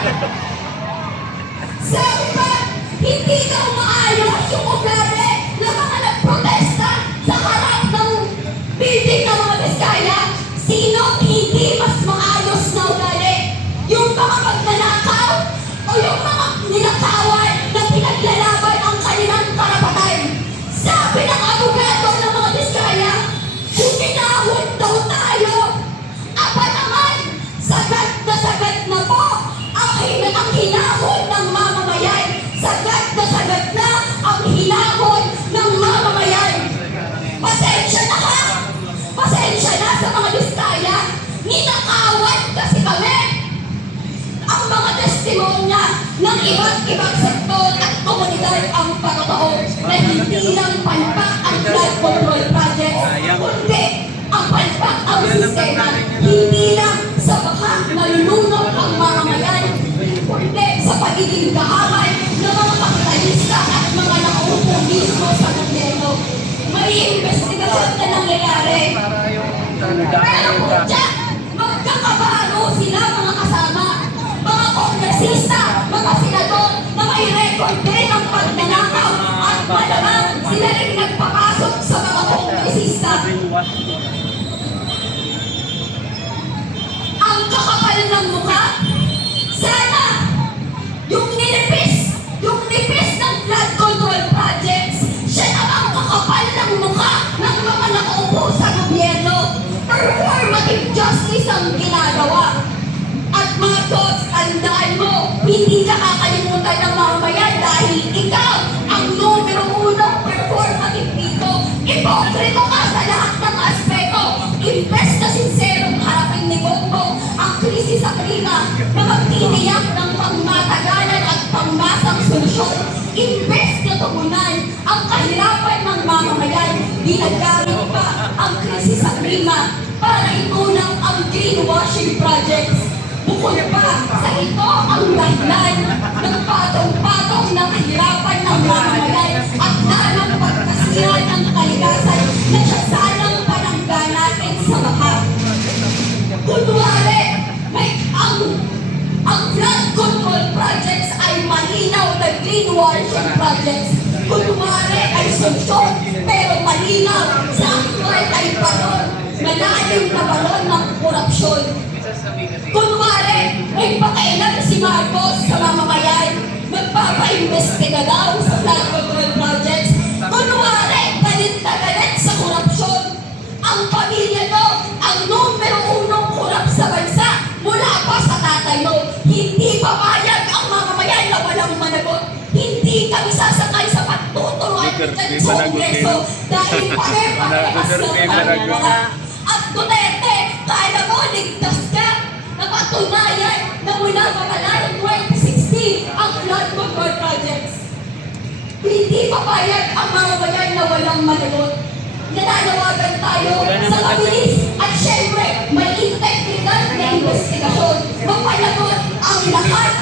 Sabi pa, hindi daw maayos yung ugali ng mga nagprotesta sa harap ng building ng mga Biskaya. Sino hindi mas maayos na ugali? Yung mga magnanakaw o yung mga ninakawan na pinaglalaban ang kanilang karapatan? Sabi ng abogado ng mga Biskaya, kung hinahon daw tayo, aba naman, sagad na po ang hinahon ng mamamayan. Sagad na ang hinahon ng mamamayan. Pasensya na ha! Pasensya na sa mga Biskaya. Ninakawan kasi kami. Ang mga testimonya ng iba't ibang sektor at komunidad ang pagkataon na hindi lang palpak ang flood control project, kundi ang palpak ang sistema. Hindi lang sa baka nalulunod ang mamamayan, kundi sa pagiging kahaman ng mga kapitalista at mga nakaupo mismo sa gobyerno. May investigasyon na nangyayari. Pero kung dyan, magkakabalo sila mga kasama, mga kongresista, mga senador na may record din ang pagnanakaw at malamang sila rin nagpapasok sa mga kongresista. Ang kakapal ng mukha, sana yung nipis ng flood control projects, siya namang kakapal ng mukha ng mga nakaupo sa gobyerno. Performative justice ang ginagawa. At mga thoughts, tandaan mo, hindi ka kakalimutan ng mamamayan dahil ikaw ang numero unong performative dito. Ipokrito ka sa lahat ng aspeto. Imbes na sinserong harapin ni Bongbong ang krisis sa klima na magtitiyak ng pangmatagalan at pangmasang solusyon. Imbes na tugunan ang kahirapan ng mamamayan, ginagamit pa ang krisis sa klima para itunang ang greenwashing projects. Bukod pa sa ito ang dahilan ng patong-patong ng kahirapan ng mamamayan at lalong pagkasihan ng kalikasan na siya sanang panangga natin sa baha. Kunwari, ang flood control projects ay malinaw na greenwashing projects. Kunwari ay solusyon, pero malinaw sa actual ay balon, malalim na balon ng korupsyon. Kunwari, may pakailan si Marcos sa mamamayan, magpapaimbestiga daw sa flood control projects. Kunwari, galit na galit sa korupsyon. Ang pamilya mo, ang numero unong korap sa bansa, mula pa sa tatay mo. Hindi papayag ang mamamayan na walang managot. Hindi kami sasakay sa pagtuturuan dyan sa Kongreso dahil pare-parehas ng pananaga. At Duterte, kala mo ligtas ka? Napatunayan na mula pa pala ng 2016 ang flood control projects. Hindi papayag ang mamamayan na walang managot. Nananawagan tayo sa mabilis at syempre may integridad na investigasyon. Mapanagot ang lahat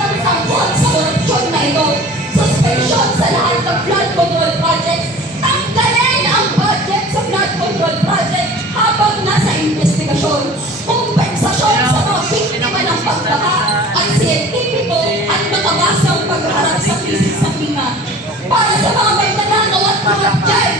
ng sangkot sa korupsyon na ito. Suspension sa lahat ng flood control projects. Tanggalin ang budget sa flood control project habang nasa investigasyon. Kompensasyon sa mga biktima ng pagbaha at siyentipiko at makabasang pagharap sa krisis sa klima. Para sa mga may nananaw at mga dyan,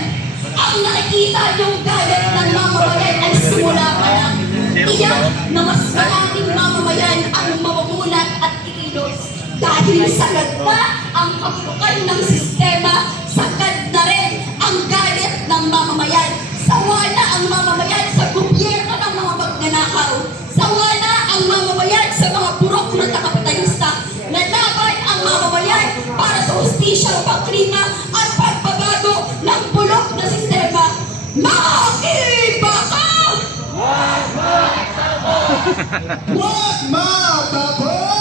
ang nakikita niyong galit ng mamamayan ay simula pa lang. Iyak na mas maraming mamamayan ang mamumunat at ikilos. Dahil sagad na ang kapukan ng sistema, sagad na rin ang galit ng mamamayan. Sawa na ang mamamayan sa gobyerno ng mga magnanakaw. Sawa na ang mamamayan sa mga burok na kapitalista. Nalaban ang mamamayan para sa hustisya o pagklima at pagbabago ng bulok na sistema. Makiba ka! Huwag matapos!